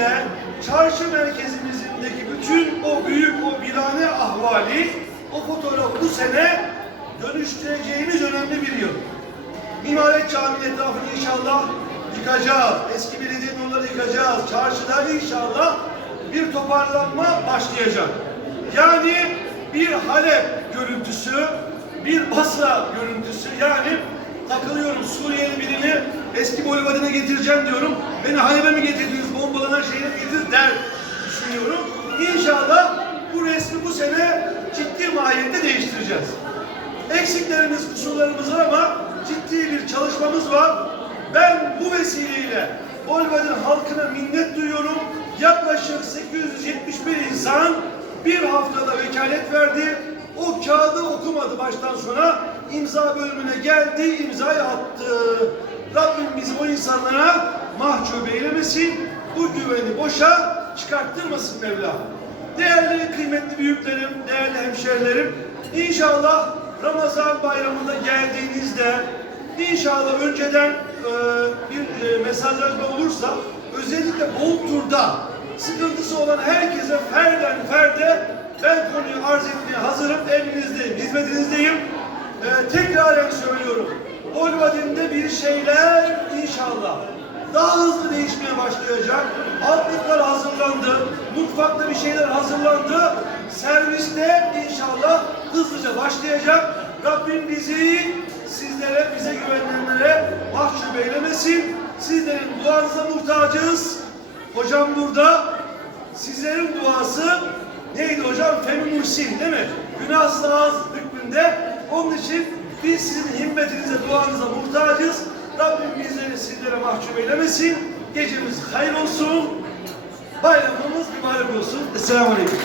vesile çarşı merkezimizdeki bütün o büyük o birane ahvali o fotoğrafı bu sene dönüştüreceğimiz önemli bir yıl. Mimaret Camii'nin etrafını inşallah yıkacağız. Eski belediye yolları yıkacağız. Çarşıda inşallah bir toparlanma başlayacak. Yani bir Halep görüntüsü, bir Basra görüntüsü yani takılıyorum Suriyeli birini eski Bolivadine getireceğim diyorum. Beni Halep'e mi getirdiniz şehre mi getirdiniz der düşünüyorum. İnşallah bu resmi bu sene ciddi mahiyette değiştireceğiz. Eksiklerimiz, kusurlarımız var ama ciddi bir çalışmamız var. Ben bu vesileyle Bolivadin halkına minnet duyuyorum. Yaklaşık 871 insan bir haftada vekalet verdi. O kağıdı okumadı baştan sona. imza bölümüne geldi, imzayı attı. Rabbim bizi o insanlara mahcup eylemesin. Bu güveni boşa çıkarttırmasın Mevla. Değerli kıymetli büyüklerim, değerli hemşehrilerim, inşallah Ramazan bayramında geldiğinizde inşallah önceden e, bir e, mesajlaşma olursa özellikle bol turda sıkıntısı olan herkese ferden ferde ben konuyu arz etmeye hazırım, emrinizdeyim, hizmetinizdeyim. E, tekraren söylüyorum, Bolvadin'de bir şeyler inşallah daha hızlı değişmeye başlayacak. Altlıklar hazırlandı, mutfakta bir şeyler hazırlandı. Serviste inşallah hızlıca başlayacak. Rabbim bizi sizlere, bize güvenenlere mahcup eylemesin. Sizlerin duanıza muhtacız. Hocam burada. Sizlerin duası neydi hocam? Femi Muhsin değil mi? Günahsız ağız hükmünde. Onun için biz sizin himmetinize, duanıza muhtacız. Rabbim bizleri sizlere mahcup eylemesin. Gecemiz hayır olsun. Bayramımız mübarek olsun. Esselamu Aleyküm.